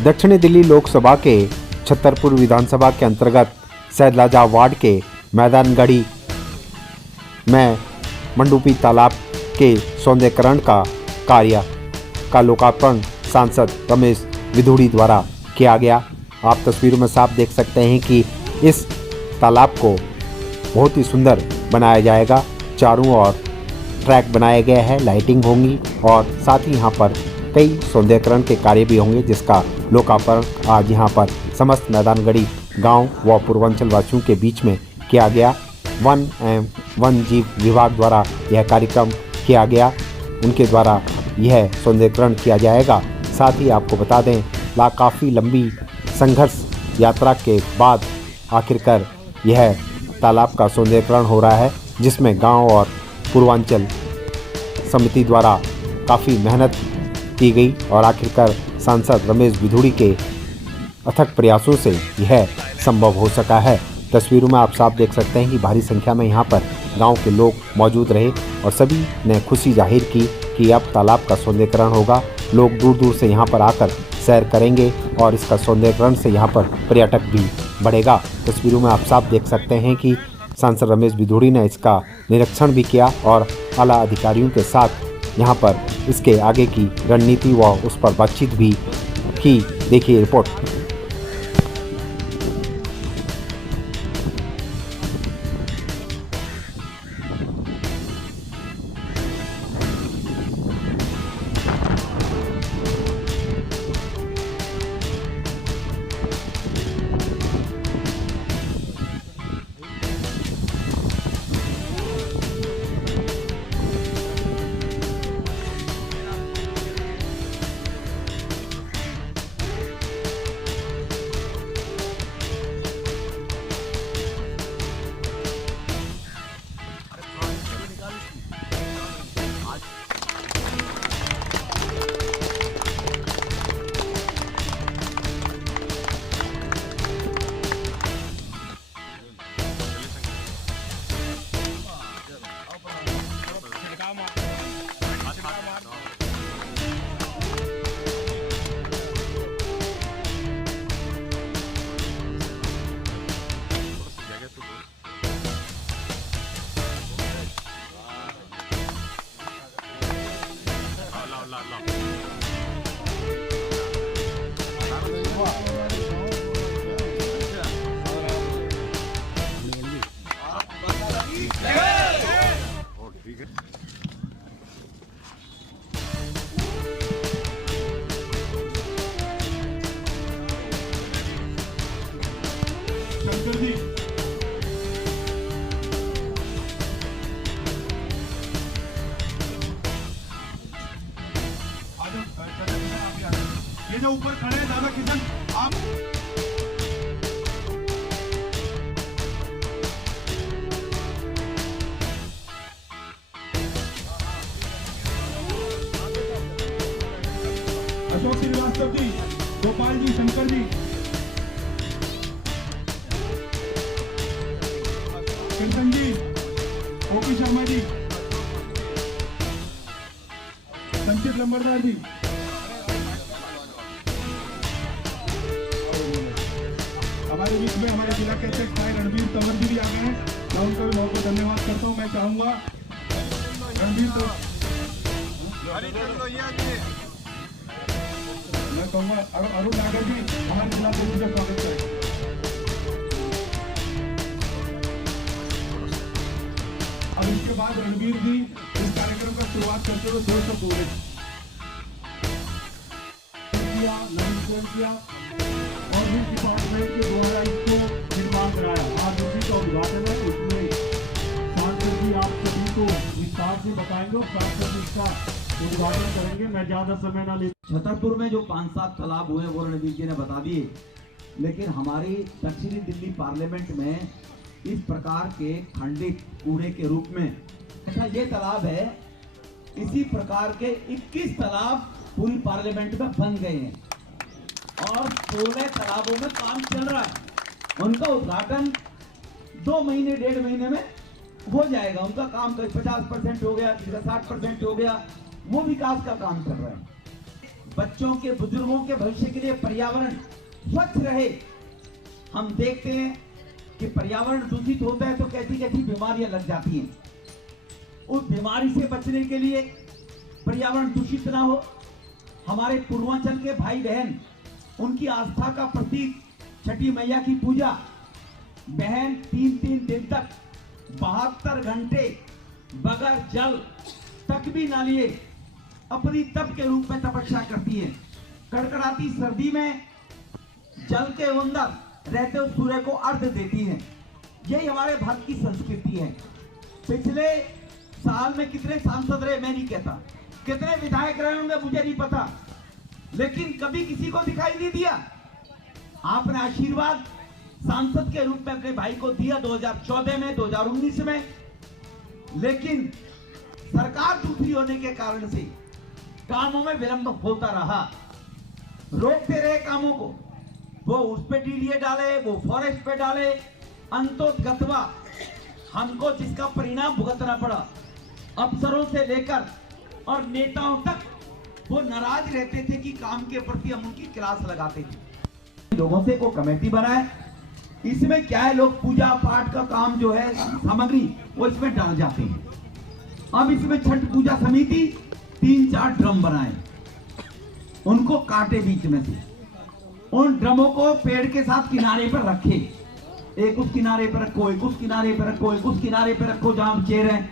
दक्षिणी दिल्ली लोकसभा के छतरपुर विधानसभा के अंतर्गत सैदलाजा वार्ड के मैदानगढ़ी में मंडूपी तालाब के सौंदर्यीकरण का कार्य का लोकार्पण सांसद रमेश विधूड़ी द्वारा किया गया। आप तस्वीरों में साफ देख सकते हैं कि इस तालाब को बहुत ही सुंदर बनाया जाएगा। चारों ओर ट्रैक बनाए गए हैं, लाइटिंग होंगी और साथ ही यहाँ पर कई सौंदर्यीकरण के कार्य भी होंगे, जिसका लोकार्पण आज यहाँ पर समस्त मैदानगढ़ी गांव व पूर्वांचल वासियों के बीच में किया गया। वन एवं वन जीव विभाग द्वारा यह कार्यक्रम किया गया, उनके द्वारा यह सौंदर्यीकरण किया जाएगा। साथ ही आपको बता दें, काफ़ी लंबी संघर्ष यात्रा के बाद आखिरकार यह तालाब का सौंदर्यीकरण हो रहा है, जिसमें गांव और पूर्वांचल समिति द्वारा काफ़ी मेहनत की गई और आखिरकार सांसद रमेश विधूड़ी के अथक प्रयासों से यह संभव हो सका है। तस्वीरों में आप साफ देख सकते हैं कि भारी संख्या में यहाँ पर गांव के लोग मौजूद रहे और सभी ने खुशी जाहिर की कि अब तालाब का सौंदर्यीकरण होगा। लोग दूर दूर से यहाँ पर आकर सैर करेंगे और इसका सौंदर्यीकरण से यहाँ पर पर्यटक भी बढ़ेगा। तस्वीरों में आप साफ देख सकते हैं कि सांसद रमेश विधूड़ी ने इसका निरीक्षण भी किया और आला अधिकारियों के साथ यहाँ पर इसके आगे की रणनीति व उस पर बातचीत भी की। देखिए रिपोर्ट। ये जो ऊपर खड़े हैं दादा किशन, आप अशोक श्रीवास्तव जी, गोपाल जी, शंकर जी, कृष्ण जी, ओपी शर्मा जी, संचित लंबरदार जी, हमारे बीच में हमारे जिला के अध्यक्ष भाई रणवीर तंवर जी भी आ गए हैं। मैं उनका भी बहुत बहुत धन्यवाद करता हूँ। मैं चाहूंगा रणवीर तो मैं कहूँगा अरुण नागर जी हमारे जिला के का स्वागत करें। अब इसके बाद रणवीर जी इस कार्यक्रम का शुरुआत करते हुए 2 शब्द बोले। और भी डिपार्टमेंट के द्वारा इसको निर्माण कराया। आज उसी का उद्घाटन है, उसमें सांसद जी आप सभी को विस्तार से बताएंगे और सांसद इसका उद्घाटन करेंगे। मैं ज्यादा समय ना ले। छतरपुर में जो 5-7 तालाब हुए वो रणवीर जी ने बता दिए, लेकिन हमारी दक्षिणी दिल्ली पार्लियामेंट में इस प्रकार के खंडित कूड़े के रूप में अच्छा ये तालाब है, इसी प्रकार के 21 तालाब पूरी पार्लियामेंट में बन गए हैं और 16 तालाबों में काम चल रहा है। उनका उद्घाटन 2 महीने 1.5 महीने में हो जाएगा। उनका काम 50% हो गया, किसी का 60% हो गया, वो विकास का काम कर रहा है। बच्चों के, बुजुर्गों के भविष्य के लिए पर्यावरण स्वच्छ रहे। हम देखते हैं कि पर्यावरण दूषित होता है तो कैसी कैसी बीमारियां लग जाती हैं। उस बीमारी से बचने के लिए पर्यावरण दूषित ना हो, हमारे पूर्वांचल के भाई बहन, उनकी आस्था का प्रतीक छठी मैया की पूजा, बहन 3-3 दिन तक 72 घंटे बगैर जल तक भी ना लिए अपनी तप के रूप में तपस्या करती है। कड़कड़ाती सर्दी में जल के अंदर रहते हुए सूर्य को अर्घ देती है। यही हमारे भारत की संस्कृति है। पिछले साल में कितने सांसद रहे मैं नहीं कहता, कितने विधायक रहे होंगे मुझे नहीं पता, लेकिन कभी किसी को दिखाई नहीं दिया। आपने आशीर्वाद सांसद के रूप में अपने भाई को दिया 2014 में, 2019 में, लेकिन सरकार दूसरी होने के कारण से कामों में विलंब होता रहा, रोकते रहे कामों को। वो उस पे डीडीए डाले, वो फॉरेस्ट पे डाले, अंतोगत्वा हमको जिसका परिणाम भुगतना पड़ा। अफसरों से लेकर और नेताओं तक वो नाराज रहते थे कि काम के प्रति हम उनकी क्लास लगाते थे। लोगों से को कमेटी बनाए, इसमें क्या है, लोग पूजा पाठ का काम जो है सामग्री वो इसमें डाल जाते हैं। अब इसमें छठ पूजा समिति 3-4 ड्रम बनाए, उनको काटे बीच में से, उन ड्रमों को पेड़ के साथ किनारे पर रखे, एक उस किनारे पर रखो, एक उस किनारे पर रखो, एक उस किनारे पर रखो जहां चेयर है,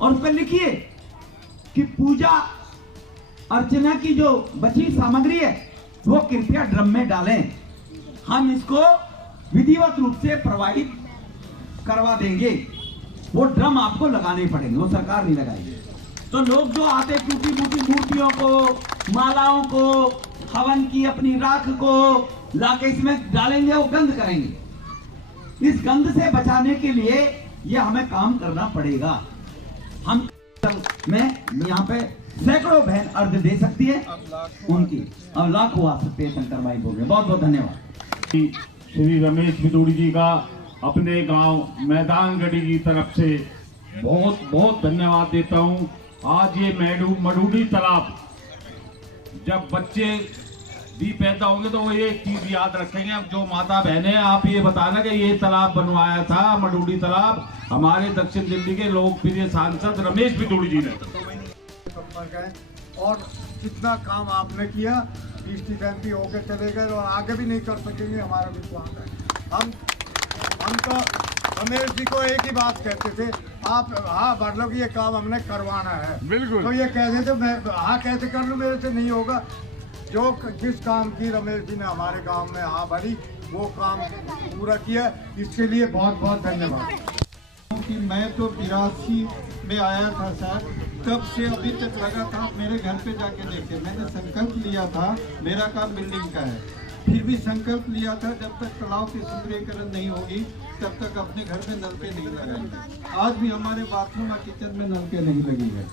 और उस पर लिखिए कि पूजा अर्चना की जो बची सामग्री है वो कृपया ड्रम में डालें। हम इसको विधिवत रूप से प्रवाहित करवा देंगे। वो ड्रम आपको लगाने पड़ेंगे, वो सरकार नहीं लगाएगी। तो लोग जो आते टूटी फूटी मूर्तियों को, मालाओं को, हवन की अपनी राख को लाके इसमें डालेंगे, वो गंध करेंगे। इस गंध से बचाने के लिए ये हमें काम करना पड़ेगा। हम में यहाँ पे सैकड़ों बहन अर्घ दे सकती है उनकी, अब लाखों आ सकते हैं। शंकर भाई बोल रहे, बहुत बहुत धन्यवाद। श्री रमेश बिदूड़ी जी का अपने गांव मैदानगढ़ी की तरफ से बहुत बहुत धन्यवाद देता हूं। आज ये मडूडी तालाब, जब बच्चे भी पैदा होंगे तो वो एक चीज याद रखेंगे, अब जो माता बहने आप ये बताना कि ये तालाब बनवाया था, मडूडी तालाब, हमारे दक्षिण दिल्ली के लोकप्रिय सांसद रमेश बिदूड़ी जी ने। और जितना काम आपने किया 20-30 होके चले गए और आगे भी नहीं कर सकेंगे, हमारा विश्वास है। हम तो रमेश जी को एक ही बात कहते थे, आप हाँ भर लो कि ये काम हमने करवाना है, बिल्कुल। तो ये कहते थे मैं हाँ कैसे कर लूँ, मेरे से नहीं होगा। जो जिस काम की रमेश जी ने हमारे गांव में हाँ भरी, वो काम पूरा किया, इसके लिए बहुत बहुत धन्यवाद। कि मैं तो 82 में आया था सर, तब से अभी तक लगा था। मेरे घर पे जाके देखे, मैंने संकल्प लिया था, मेरा काम बिल्डिंग का है, फिर भी संकल्प लिया था जब तक तालाब की सुंदरीकरण नहीं होगी तब तक अपने घर में नलके नहीं लगाएंगे। आज भी हमारे बाथरूम और किचन में नलके नहीं लगी है।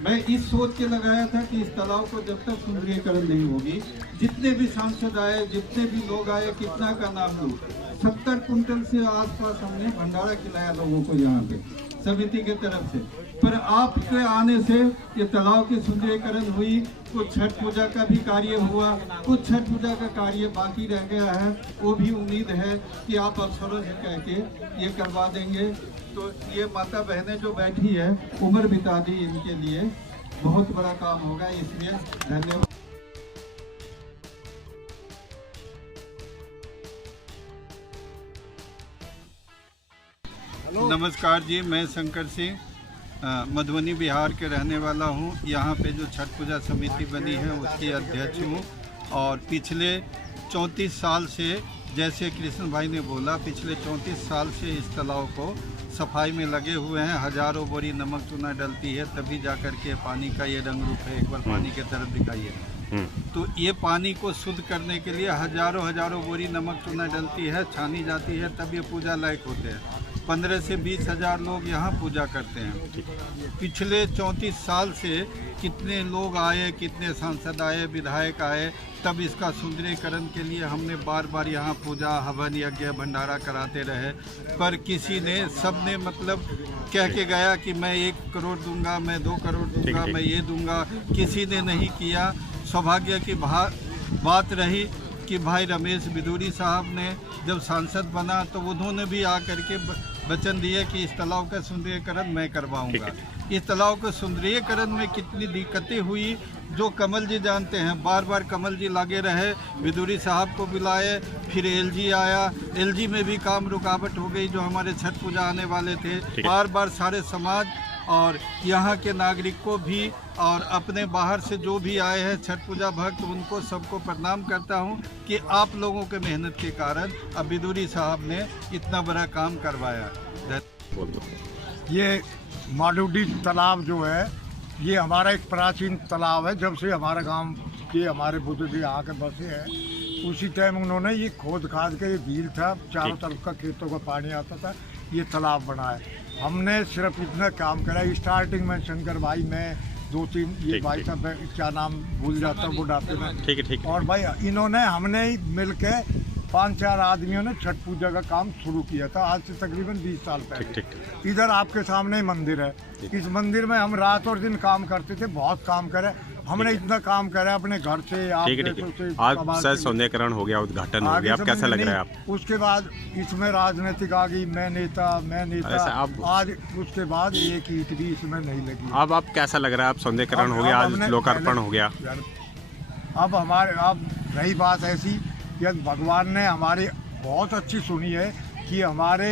मैं इस सोच के लगाया था कि इस तालाब को जब तक सुंदरीकरण नहीं होगी, जितने भी सांसद आए, जितने भी लोग आए, कितना का नाम लूँ, 70 कुंटल से आसपास हमने भंडारा खिलाया लोगों को यहाँ पे समिति के तरफ से। पर आपके आने से ये तालाब की सुंदरीकरण हुई, कुछ छठ पूजा का भी कार्य हुआ, कुछ छठ पूजा का कार्य बाकी रह गया है, वो भी उम्मीद है कि आप अफसरों से कह के ये करवा देंगे। तो ये माता बहनें जो बैठी है, उम्र बिता दी, इनके लिए बहुत बड़ा काम होगा, इसलिए धन्यवाद। नमस्कार जी, मैं शंकर सिंह मधुबनी बिहार के रहने वाला हूँ। यहाँ पे जो छठ पूजा समिति बनी है उसकी अध्यक्ष हूँ और पिछले 34 साल से, जैसे कृष्ण भाई ने बोला, पिछले 34 साल से इस तालाब को सफाई में लगे हुए हैं। हजारों बोरी नमक चूना डलती है तभी जा कर के पानी का ये रंग रूप है। एक बार पानी की तरफ दिखाइए। तो ये पानी को शुद्ध करने के लिए हजारों बोरी नमक चूना डलती है, छानी जाती है, तब ये पूजा लायक होते हैं। 15 से 20 हजार लोग यहाँ पूजा करते हैं। पिछले 34 साल से कितने लोग आए, कितने सांसद आए, विधायक आए, तब इसका सुंदरीकरण के लिए हमने बार बार यहाँ पूजा, हवन, यज्ञ, भंडारा कराते रहे। पर किसी ने, सबने मतलब कह के गया कि मैं 1 करोड़ दूंगा, मैं 2 करोड़ दूंगा, मैं ये दूंगा, किसी ने नहीं किया। सौभाग्य की बात रही कि भाई रमेश बिदूरी साहब ने जब सांसद बना तो उन्होंने भी आकर के वचन दिया कि इस तालाब का सुंदरीकरण मैं करवाऊंगा। इस तालाब के सुंदरीकरण में कितनी दिक्कतें हुई जो कमल जी जानते हैं। बार बार कमल जी लगे रहे, बिदूरी साहब को बुलाए, फिर एलजी आया, एलजी में भी काम रुकावट हो गई जो हमारे छठ पूजा आने वाले थे। बार बार सारे समाज और यहाँ के नागरिक को भी और अपने बाहर से जो भी आए हैं छठ पूजा भक्त, उनको सबको प्रणाम करता हूँ कि आप लोगों के मेहनत के कारण अब बिदूरी साहब ने इतना बड़ा काम करवाया। ये माडूडी तालाब जो है ये हमारा एक प्राचीन तालाब है। जब से हमारा गांव के हमारे बुजुर्ग यहाँ के बसे हैं उसी टाइम उन्होंने ये खोद खाद के, ये झील था, चारों तरफ का खेतों का पानी आता था, ये तालाब बना है। हमने सिर्फ इतना काम करा। स्टार्टिंग में शंकर भाई, मैं, 2-3 ये भाई साहब, क्या नाम भूल जाता हूँ बुढ़ापे में, ठीक। और भाई इन्होंने, हमने ही मिल के 5-4 आदमियों ने छठ पूजा का काम शुरू किया था आज से तकरीबन 20 साल पहले। इधर आपके सामने ही मंदिर है। इस मंदिर में हम रात और दिन काम करते थे, बहुत काम करे हमने। इतना काम करा अपने घर से, आज सौंदर्यीकरण हो गया, उद्घाटन हो गया, अब कैसा लग रहा है आप? उसके बाद इसमें राजनीतिक आ गई, मैं नेता। आज उसके बाद एक ईंट भी इसमें नहीं लगी। अब आप कैसा लग रहा है? आप सौंदर्यीकरण हो गया, आज लोकार्पण हो गया। अब रही बात ऐसी कि भगवान ने हमारी बहुत अच्छी सुनी है कि हमारे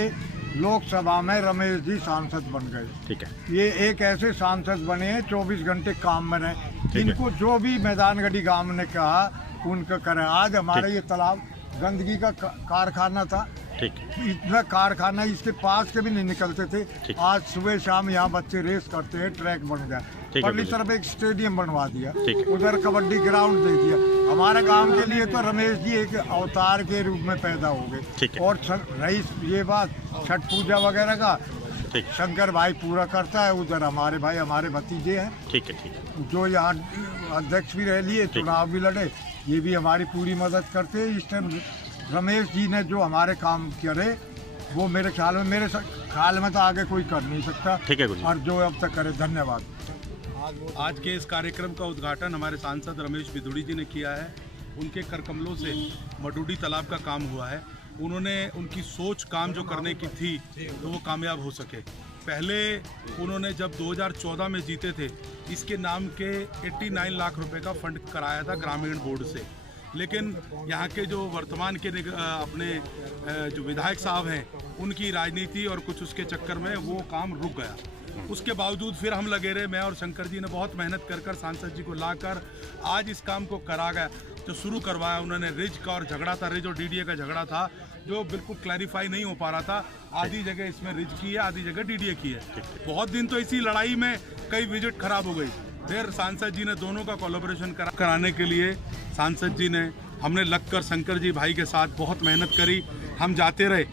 लोकसभा में रमेश जी सांसद बन गए। ठीक है। ये एक ऐसे सांसद बने हैं 24 घंटे काम में रहे। इनको जो भी मैदानगढ़ी गांव ने कहा उनका करें। आज हमारा ये तालाब गंदगी का कारखाना था, इतना कारखाना इसके पास के भी नहीं निकलते थे। आज सुबह शाम यहाँ बच्चे रेस करते हैं, ट्रैक बन गया। परली तरफ एक स्टेडियम बनवा दिया, उधर कबड्डी ग्राउंड दे दिया। हमारे गांव के लिए तो रमेश जी एक अवतार के रूप में पैदा हो गए। और रही ये बात छठ पूजा वगैरह का, शंकर भाई पूरा करता है। उधर हमारे भाई, हमारे भतीजे हैं, ठीक है, जो यहाँ अध्यक्ष भी रह लिए, चुनाव भी लड़े, ये भी हमारी पूरी मदद करते हैं। इस टाइम रमेश जी ने जो हमारे काम करे वो मेरे ख्याल में तो आगे कोई कर नहीं सकता। ठीक है, और जो अब तक करे। धन्यवाद। आज के इस कार्यक्रम का उद्घाटन हमारे सांसद रमेश बिदूरी जी ने किया है। उनके करकमलों से मडूडी तालाब का काम हुआ है। उन्होंने, उनकी सोच काम जो करने की थी तो वो कामयाब हो सके। पहले उन्होंने जब 2014 में जीते थे, इसके नाम के 89 लाख रुपए का फंड कराया था ग्रामीण बोर्ड से। लेकिन यहाँ के जो वर्तमान के अपने जो विधायक साहब हैं, उनकी राजनीति और कुछ उसके चक्कर में वो काम रुक गया। उसके बावजूद फिर हम लगे रहे, मैं और शंकर जी ने बहुत मेहनत कर सांसद जी को लाकर आज इस काम को करा गया, जो शुरू करवाया उन्होंने। रिज का और झगड़ा था, रिज और डीडीए का झगड़ा था जो बिल्कुल क्लैरिफाई नहीं हो पा रहा था। आधी जगह इसमें रिज की है, आधी जगह डीडीए की है। बहुत दिन तो इसी लड़ाई में कई विजिट खराब हो गई। फिर सांसद जी ने दोनों का कोलैबोरेशन कराने के लिए सांसद जी ने, हमने लगकर शंकर जी भाई के साथ बहुत मेहनत करी। हम जाते रहे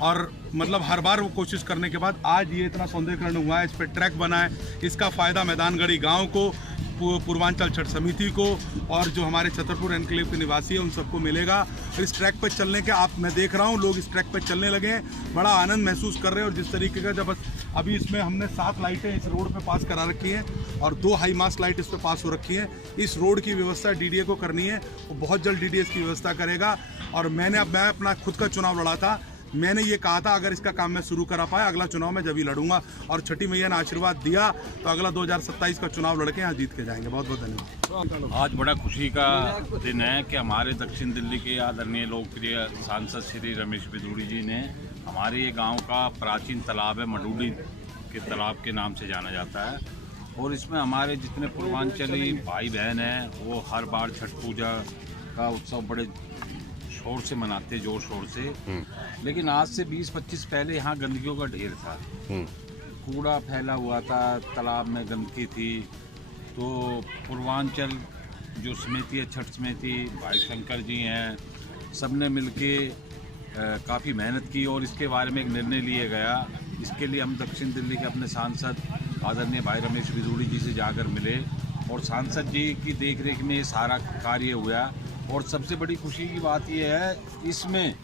और मतलब हर बार वो कोशिश करने के बाद आज ये इतना सौंदर्यीकरण हुआ है, इस पर ट्रैक बना है। इसका फ़ायदा मैदानगढ़ी गांव को, पूर्वांचल छठ समिति को और जो हमारे छतरपुर एनक्लेव के निवासी हैं उन सबको मिलेगा। इस ट्रैक पर चलने के मैं देख रहा हूँ लोग इस ट्रैक पर चलने लगे हैं, बड़ा आनंद महसूस कर रहे हैं। और जिस तरीके का जब अभी इसमें हमने 7 लाइटें इस रोड पे पास करा रखी हैं और 2 हाई मास्ट लाइट इस पर पास हो रखी हैं। इस रोड की व्यवस्था डीडीए को करनी है, वो बहुत जल्द डीडीए इसकी व्यवस्था करेगा। और मैं अपना खुद का चुनाव लड़ा था, मैंने ये कहा था अगर इसका काम मैं शुरू करा पाया अगला चुनाव में जब ही लड़ूंगा। और छठी मैया ने आशीर्वाद दिया तो अगला 2027 का चुनाव लड़के यहाँ जीत के जाएंगे। बहुत बहुत धन्यवाद। आज बड़ा खुशी का दिन है कि हमारे दक्षिण दिल्ली के आदरणीय लोकप्रिय सांसद श्री रमेश बिदूरी जी ने हमारे ये गांव का प्राचीन तालाब है, मडूडी के तालाब के नाम से जाना जाता है। और इसमें हमारे जितने पूर्वांचली भाई बहन हैं वो हर बार छठ पूजा का उत्सव बड़े शोर से मनाते, जोर शोर से। लेकिन आज से 20-25 पहले यहाँ गंदगियों का ढेर था, कूड़ा फैला हुआ था, तालाब में गंदगी थी। तो पूर्वांचल जो समिति है, छठ समिति, भाई शंकर जी हैं, सब ने मिल के काफ़ी मेहनत की और इसके बारे में एक निर्णय लिया गया। इसके लिए हम दक्षिण दिल्ली के अपने सांसद आदरणीय भाई रमेश बिदूरी जी से जाकर मिले और सांसद जी की देखरेख में ये सारा कार्य हुआ। और सबसे बड़ी खुशी की बात यह है, इसमें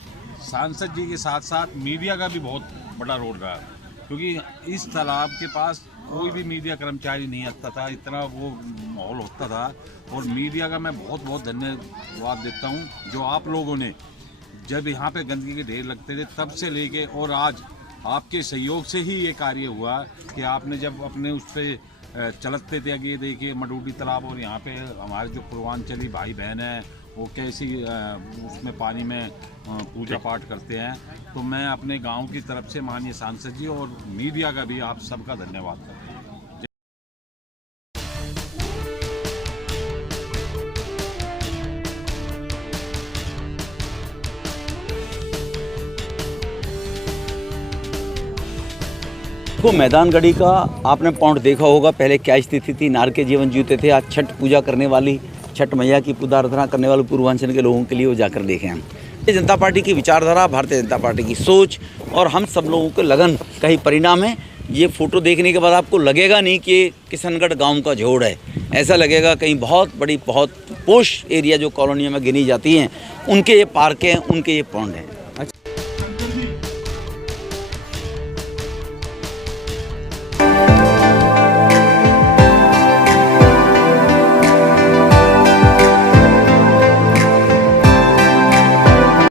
सांसद जी के साथ साथ मीडिया का भी बहुत बड़ा रोल रहा, क्योंकि इस तालाब के पास कोई भी मीडिया कर्मचारी नहीं आता था, इतना वो माहौल होता था। और मीडिया का मैं बहुत बहुत धन्यवाद देता हूँ, जो आप लोगों ने जब यहाँ पे गंदगी के ढेर लगते थे तब से लेके और आज आपके सहयोग से ही ये कार्य हुआ कि आपने जब अपने उस पर चलते थे आगे, देखिए मडूडी तालाब और यहाँ पे हमारे जो पूर्वांचली भाई बहन हैं वो कैसी उसमें पानी में पूजा पाठ करते हैं। तो मैं अपने गांव की तरफ से माननीय सांसद जी और मीडिया का भी आप सबका धन्यवाद करता हूँ। को मैदानगढ़ी का आपने पॉइंट देखा होगा, पहले क्या स्थिति थी, नार के जीवन जीते थे। आज छठ पूजा करने वाली, छठ मैया की पूजा अर्चना करने वाले पूर्वांचल के लोगों के लिए वो जाकर देखे हम। भारतीय जनता पार्टी की विचारधारा, भारतीय जनता पार्टी की सोच और हम सब लोगों के लगन का ही परिणाम है। ये फ़ोटो देखने के बाद आपको लगेगा नहीं कि किशनगढ़ गाँव का झोड़ है, ऐसा लगेगा कहीं बहुत बड़ी, बहुत पोश एरिया जो कॉलोनियों में गिनी जाती हैं उनके ये पार्क हैं, उनके ये पॉइंट हैं।